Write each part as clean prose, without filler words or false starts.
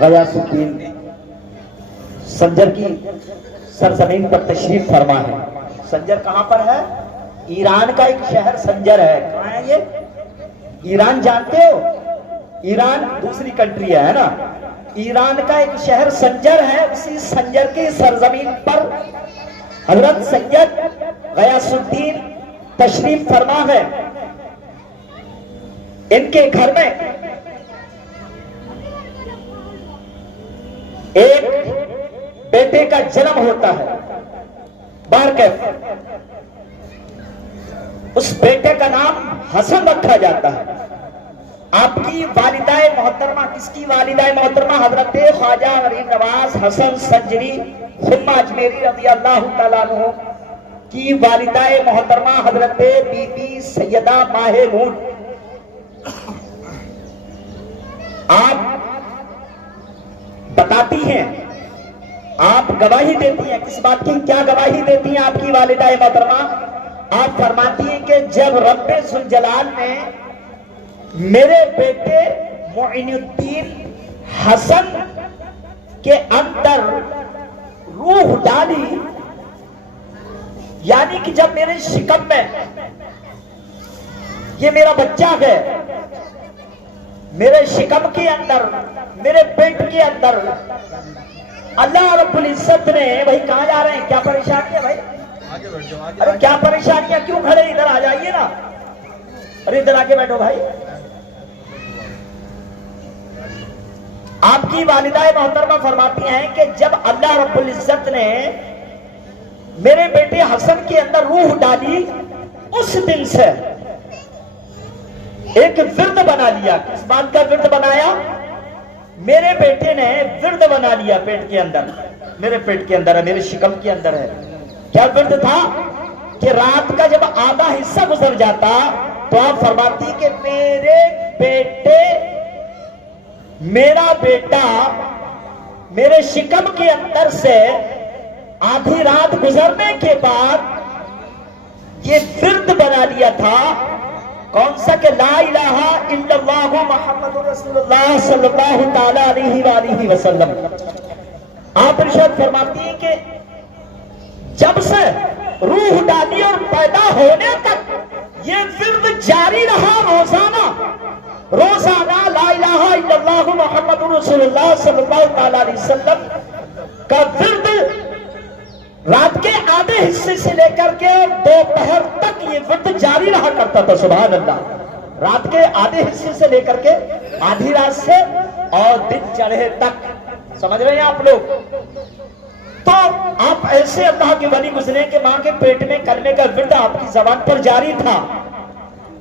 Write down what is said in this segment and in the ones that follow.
غیاث الدین سنجر کی سرزمین پر تشریف فرما ہے۔ سنجر کہاں پر ہے؟ ایران کا ایک شہر سنجر ہے۔ کہاں ہے یہ؟ ایران جانتے ہو؟ ایران دوسری کنٹری ہے نا۔ ایران کا ایک شہر سنجر ہے، اسی سنجر کی سرزمین پر حضرت سید غیاث الدین تشریف فرما ہے۔ ان کے گھر میں ایک بیٹے کا جنم ہوتا ہے، بارکیف۔ اس بیٹے کا نام حسن رکھا جاتا ہے۔ آپ کی والدہ محترمہ، کس کی والدہ محترمہ؟ حضرت خواجہ غریب نواز حسن سنجری ثم اجمیری رضی اللہ تعالیٰ عنہ کی والدہ محترمہ حضرت بی بی سیدہ ماہ نور۔ آپ بتاتی ہیں، آپ گواہی دیتی ہیں، کس بات کی؟ کیا گواہی دیتی ہیں آپ کی والدہ محترمہ؟ آپ فرماتی ہیں کہ جب رب ذوالجلال نے میرے بیٹے معین الدین حسن کے اندر روح ڈالی، یعنی کہ جب میرے شکم میں یہ میرا بچہ ہے، میرے شکم کے اندر، میرے پیٹ کے اندر اللہ رب العزت نے، بھائی کہاں جا رہے ہیں؟ کیا پریشانی ہے بھائی؟ ارے کیا پریشانیاں؟ کیوں کھڑے؟ ادھر آ جائیے نا، ارے ادھر آ کے بیٹھو بھائی۔ آپ کی والدہ محترمہ فرماتی ہیں کہ جب اللہ رب العزت نے میرے بیٹے حسن کے اندر روح ڈالی، اس دن سے ایک ورد بنا لیا۔ کس بات کا ورد بنایا؟ میرے بیٹے نے ورد بنا لیا پیٹ کے اندر، میرے پیٹ کے اندر ہے، میرے شکم کے اندر ہے۔ کیا ورد تھا؟ کہ رات کا جب آدھا حصہ گزر جاتا تو آپ فرماتی کہ میرے بیٹے، میرا بیٹا میرے شکم کے اندر سے آدھی رات گزرنے کے بعد یہ ورد بنا لیا تھا۔ کون سا؟ کہ لا الہ الا اللہ محمد رسول اللہ صلی اللہ تعالی علیہ وآلہ وسلم۔ آپ ارشاد فرماتی ہیں کہ جب سے روح ڈالی اور پیدا ہونے تک یہ ورد جاری رہا، روزانہ لا الہ الا اللہ محمد رسول اللہ صلی اللہ تعالی علیہ وسلم کا ورد رات کے آدھے حصے سے لے کر کے دوپہر تک یہ ورد جاری رہا کرتا تھا۔ سبحان اللہ۔ رات کے آدھے حصے سے لے کر کے آدھی رات سے اور دن چڑھے تک، سمجھ رہے ہیں آپ لوگ؟ تو آپ ایسے اللہ کے ولی گزرے کہ ماں کے پیٹ میں کلمے کا ورد آپ کی زبان پر جاری تھا۔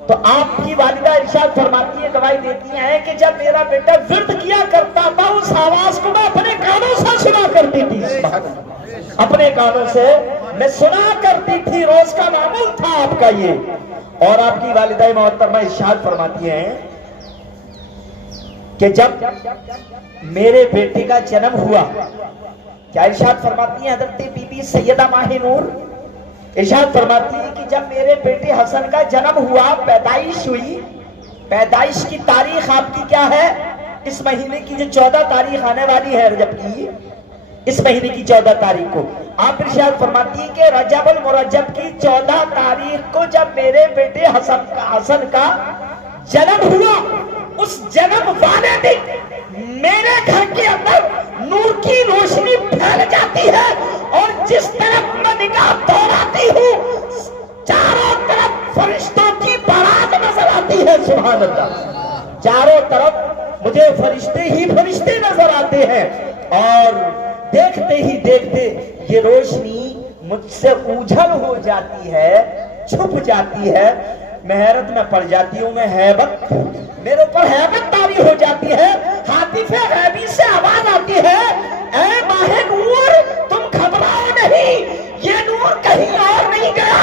تو آپ کی والدہ ارشاد فرماتی ہے، گواہی دیتی ہیں کہ جب میرا بیٹا ورد کیا کرتا تھا، اس آواز کو میں اپنے کانوں سے سنا کرتی تھی، اپنے کانوں سے میں سنا کرتی تھی، روز کا معمول تھا آپ کا یہ۔ اور آپ کی والدہ محترمہ ارشاد فرماتی ہیں کہ جب میرے بیٹے کا جنم ہوا، کیا ارشاد فرماتی ہیں حضرت بی بی سیدہ ماہ نور؟ ارشاد فرماتی ہے کہ جب میرے بیٹے حسن کا جنم ہوا، پیدائش ہوئی، پیدائش کی تاریخ آپ کی کیا ہے؟ اس مہینے کی جو 14 تاریخ آنے والی ہے رجب کی، اس مہینے کی 14 تاریخ کو آپ ارشاد فرماتی ہے کہ رجب المرجب کی 14 تاریخ کو جب میرے بیٹے حسن کا جنم ہوا، اس جنم والے دن میرے گھر کے اندر نور کی روشنی پھیل جاتی ہے، اور جس طرف میں نگاہ دوڑاتی ہوں چاروں طرف فرشتوں کی بارات نظر آتی ہے۔ سبحان اللہ۔ چاروں طرف مجھے فرشتے ہی فرشتے نظر آتے ہیں، اور دیکھتے ہی دیکھتے یہ روشنی مجھ سے اوجھل ہو جاتی ہے، چھپ جاتی ہے، میں حیرت میں پڑ جاتی ہوں، میں ہیبت، میرے اوپر ہیبت طاری ہو جاتی ہے، ہاتف غیبی سے آواز آتی ہے، اے ماہ نور تم گھبراؤ نہیں، یہ نور کہیں اور نہیں گیا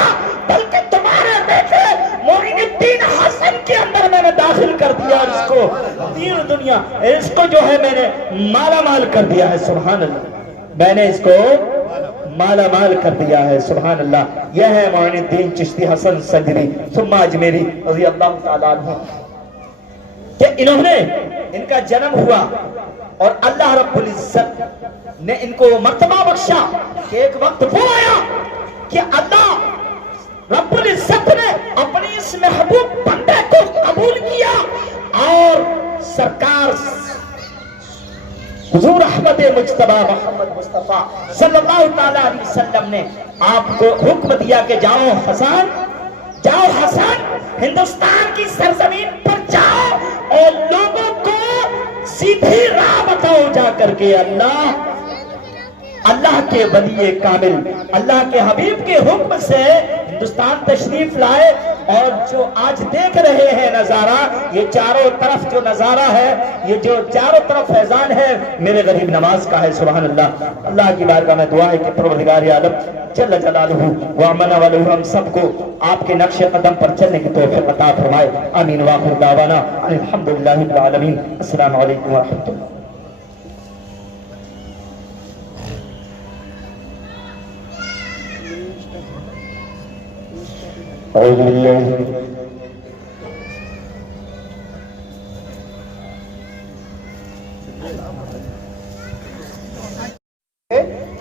بلکہ تمہارے بیٹے معین الدین حسن کے اندر میں نے داخل کر دیا، اس کو دین دنیا، اس کو جو ہے میں نے مالا مال کر دیا ہے۔ سبحان اللہ۔ میں نے اس کو مالا مال کر دیا ہے۔ سبحان اللہ۔ یہ ہے معین الدین چشتی حسن سنجری ثم اجمیری رضی اللہ تعالیٰ عنہ، کہ انہوں نے، ان کا جنم ہوا اور اللہ اللہ رب العزت نے ان کو مرتبہ بخشا کہ ایک وقت وہ آیا کہ اللہ رب العزت نے اپنی اس محبوب بندے کو قبول کیا اور سرکار حضور احمد مجتبی محمد مصطفیٰ صلی اللہ تعالی علیہ وسلم نے آپ کو حکم دیا کہ جاؤ حسن ہندوستان کی سرزمین پر جاؤ اور لوگوں کو سیدھی راہ بتاؤ جا کر کے اللہ کے ولی کامل اللہ کے حبیب کے حکم سے ہندوستان تشریف لائے اور جو آج دیکھ رہے ہیں نظارہ یہ چاروں طرف جو نظارہ ہے یہ جو چاروں طرف فیضان ہے میرے غریب نواز کا ہے سبحان اللہ اللہ کی بارگاہ میں دعا ہے کہ پروردگار عالم جل جلالہ وامنا ولہ ہم سب کو آپ کے نقش قدم پر چلنے کی توفیق عطا فرمائے آمین واخر دعوانا الحمدللہ رب العالمین السلام علیکم ورحمۃ اللہ اعوذ باللہ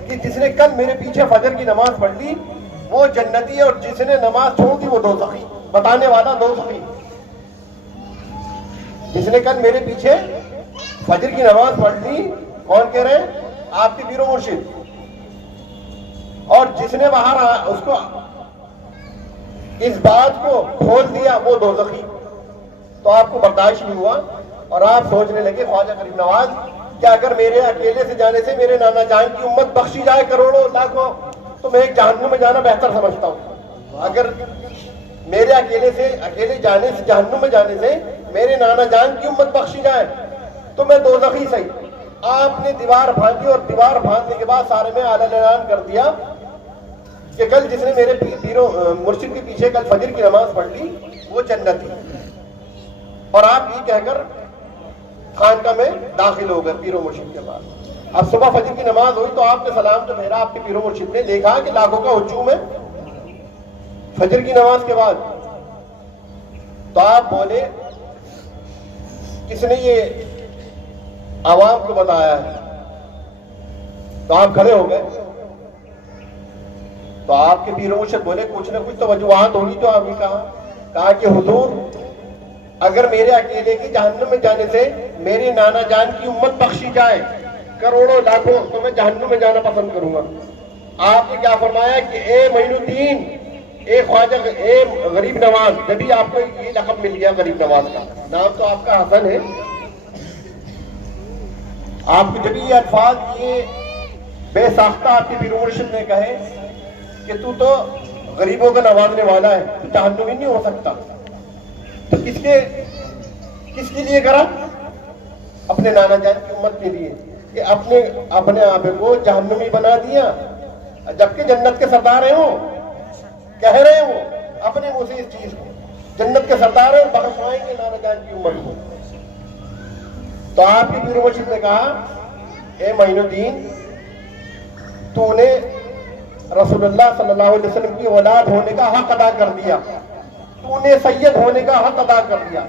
کہ جس نے کل میرے پیچھے فجر کی نماز پڑھ لی وہ جنتی اور جس نے نماز چھوڑ دی وہ دوزخی بتانے والا دوزخی جس نے کل میرے پیچھے فجر کی نماز پڑھ لی کون کہہ رہے ہیں آپ کے پیر و مرشد اور جس نے باہر اس کو اس بات کو کھول دیا وہ دوزخی تو آپ کو برداشت نہیں ہوا اور آپ سوچنے لگے خواجہ غریب نواز کہ اگر میرے اکیلے سے جانے سے میرے نانا جان کی امت بخشی جائے کروڑوں لاکھوں تو میں ایک جہنم میں جانا بہتر سمجھتا ہوں اگر میرے اکیلے جانے سے جہنم میں جانے سے میرے نانا جان کی امت بخشی جائے تو میں دوزخی صحیح آپ نے دیوار باندھی اور دیوار باندھنے کے بعد سارے میں اعلان اعلان کر دیا کہ کل جس نے میرے پیروں مرشد کے پیچھے کل فجر کی نماز پڑھ لی وہ جنتی اور آپ یہ کہہ کر خانقاہ میں داخل ہو گئے پیروں مرشد کے بعد اب صبح فجر کی نماز ہوئی تو آپ نے سلام تو پھیرا آپ کے پیروں مرشد نے دیکھا کہ لاکھوں کا ہجوم ہے فجر کی نماز کے بعد تو آپ بولے کس نے یہ عوام کو بتایا ہے تو آپ کھڑے ہو گئے تو آپ کے پیر و مرشد بولے کچھ نہ کچھ تو وجوہات ہوگی تو آپ نے کہا کہ حضور اگر میرے اکیلے کی جہنم میں جانے سے میری نانا جان کی امت بخشی جائے کروڑوں لاکھوں تو میں جہنم میں جانا پسند کروں گا آپ نے کیا فرمایا کہ اے معین الدین اے خواجہ اے غریب نواز جبھی آپ کو یہ لقب مل گیا غریب نواز کا نام تو آپ کا حسن ہے آپ کو جبھی یہ الفاظ یہ بے ساختہ آپ کے پیر و مرشد نے کہے کہ تو غریبوں کا نوازنے والا ہے تو جہنمی نہیں ہو سکتا تو کس کے لیے کرا اپنے نانا جان کی امت کے لیے کہ اپنے آپ کو جہنمی بنا دیا جبکہ جنت کے سردار ہیں وہ کہہ رہے ہیں وہ اپنے منہ سے اس چیز کو جنت کے سردار ہیں بخشوائیں گے نانا جان کی امت کو تو آپ کی پیر و مرشد نے کہا اے معین الدین تو نے رسول اللہ صلی اللہ علیہ وسلم کی اولاد ہونے کا حق ادا کر دیا تو نے سید ہونے کا حق ادا کر دیا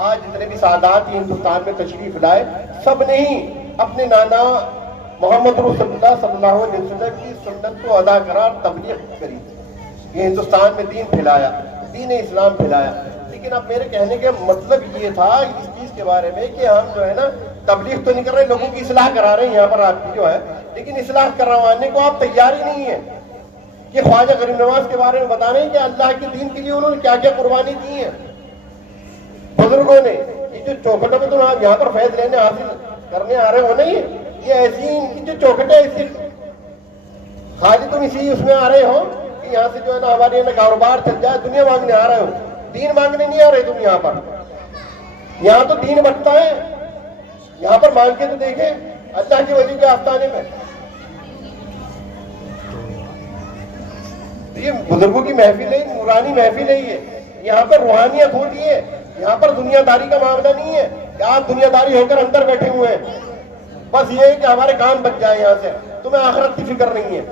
آج جتنے بھی سادات ہندوستان میں تشریف لائے سب نے ہی اپنے نانا محمد رسول اللہ صلی اللہ علیہ وسلم کی سنت کو ادا کرار تبلیغ کری یہ ہندوستان میں دین پھیلایا دین اسلام پھیلایا لیکن اب میرے کہنے کا مطلب یہ تھا اس چیز کے بارے میں کہ ہم جو ہے نا تبلیغ تو نہیں کر رہے لوگوں کی اصلاح کرا رہے ہیں یہاں پر آپ کی جو ہے لیکن اصلاح کروانے کو آپ تیار ہی نہیں ہیں کہ خواجہ غریب نواز کے بارے میں بتا رہے ہیں کہ اللہ کے دین کے لیے انہوں نے کیا کیا قربانی دی ہے بزرگوں نے یہ جو چوکھٹوں میں تم آپ یہاں پر فیض لینے حاصل کرنے آ رہے ہو نہیں یہ ایسی ان کی جو چوکھٹ ہے اسی خالی تم اسی اس میں آ رہے ہو کہ یہاں سے جو ہے نا ہمارے یہاں کاروبار چل جائے دنیا مانگنے آ رہے ہو دین مانگنے نہیں آ رہے تم یہاں پر یہاں تو دین بٹتا ہے یہاں پر مانگ کے تو دیکھیں اللہ کے ولی کے آستانے میں یہ بزرگوں کی محفل ہے نورانی محفل ہے یہاں پر روحانیت ہوتی ہے یہاں پر دنیا داری کا معاملہ نہیں ہے کہ آپ دنیا داری ہو کر اندر بیٹھے ہوئے ہیں بس یہ ہے کہ ہمارے کام بچ جائے یہاں سے تمہیں آخرت کی فکر نہیں ہے